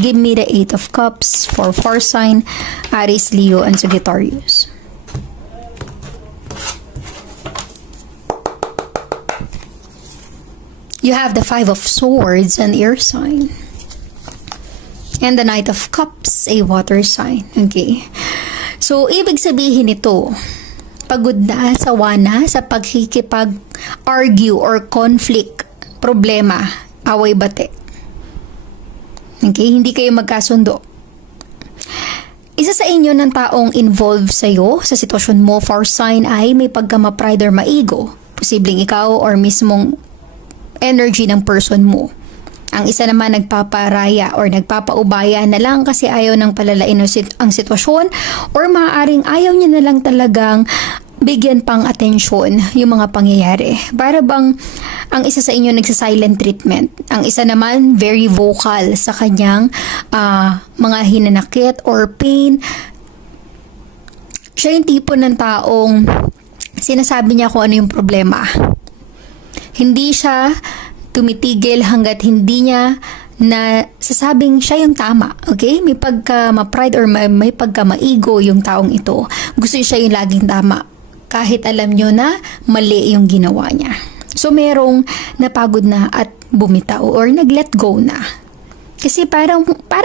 Give me the 8 of Cups for fire sign, Aries, Leo, and Sagittarius. You have the 5 of Swords, an air sign. And the Knight of Cups, a water sign. Okay. So, ibig sabihin nito, pagod na, sawa na sa pagkikipag-argue or conflict, problema, away bate. Okay, hindi kayo magkasundo. Isa sa inyo ng taong involved sa'yo, sa sitwasyon mo, fire sign, ay may pagka-ma-pride or ma-ego. Posibleng ikaw or mismong energy ng person mo. Ang isa naman nagpaparaya or nagpapaubaya na lang kasi ayaw nang palalain ang sitwasyon or maaaring ayaw niya na lang talagang bigyan pang atensyon yung mga pangyayari. Para bang ang isa sa inyo nagsa-silent treatment. Ang isa naman very vocal sa kanyang mga hinanakit or pain. Siya yung tipo ng taong sinasabi niya kung ano yung problema. Hindi siya tumitigil hanggat hindi niya na sasabing siya yung tama. Okay? May pagka-ma-pride or may pagka-ma-ego yung taong ito. Gusto niya siya yung laging tama. Kahit alam nyo na mali yung ginawa niya. So, merong napagod na at bumitaw or nag-let go na. Kasi para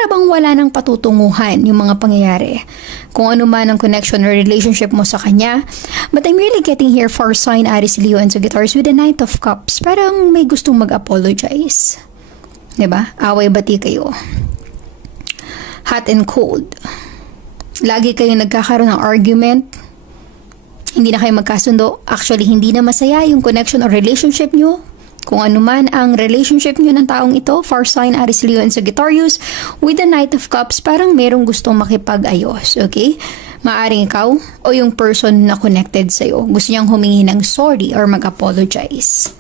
bang wala nang patutunguhan yung mga pangyayari. Kung ano man ang connection or relationship mo sa kanya. But I'm really getting here for sign Aries, Leo, and Sagittarius with the Knight of Cups. Parang may gustong mag-apologize. Diba? Away bati kayo. Hot and cold. Lagi kayong nagkakaroon ng argument. Hindi na kayo magkasundo. Actually, hindi na masaya yung connection or relationship nyo. Kung ano man ang relationship nyo ng taong ito, fire sign, Aries, Leo, and Sagittarius, with the Knight of Cups, parang merong gustong makipag-ayos, okay? Maaring ikaw o yung person na connected sa'yo, gusto niyang humingi ng sorry or mag-apologize.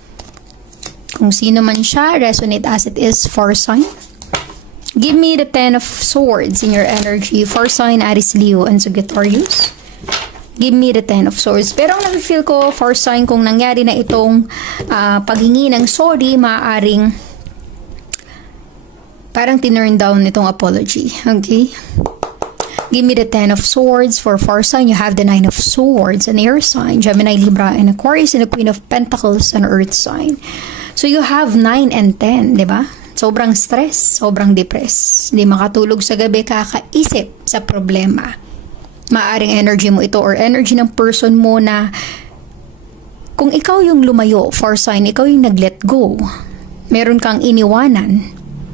Kung sino man siya, resonate as it is, fire sign. Give me the 10 of Swords in your energy, fire sign, Aries, Leo, and Sagittarius. Give me the 10 of Swords. Pero ang nafe-feel ko, for sign, kung nangyari na itong paghingi ng sorry, maaaring parang tinurn down itong apology. Okay? Give me the 10 of Swords for fire sign. You have the 9 of Swords, an air sign, Gemini, Libra, and Aquarius, and the Queen of Pentacles, an earth sign. So you have 9 and 10, di ba? Sobrang stress, sobrang depressed. Hindi makatulog sa gabi, kakaisip sa problema. Maaring energy mo ito or energy ng person mo na kung ikaw yung lumayo, for sign, ikaw yung nag-let go. Meron kang iniwanan.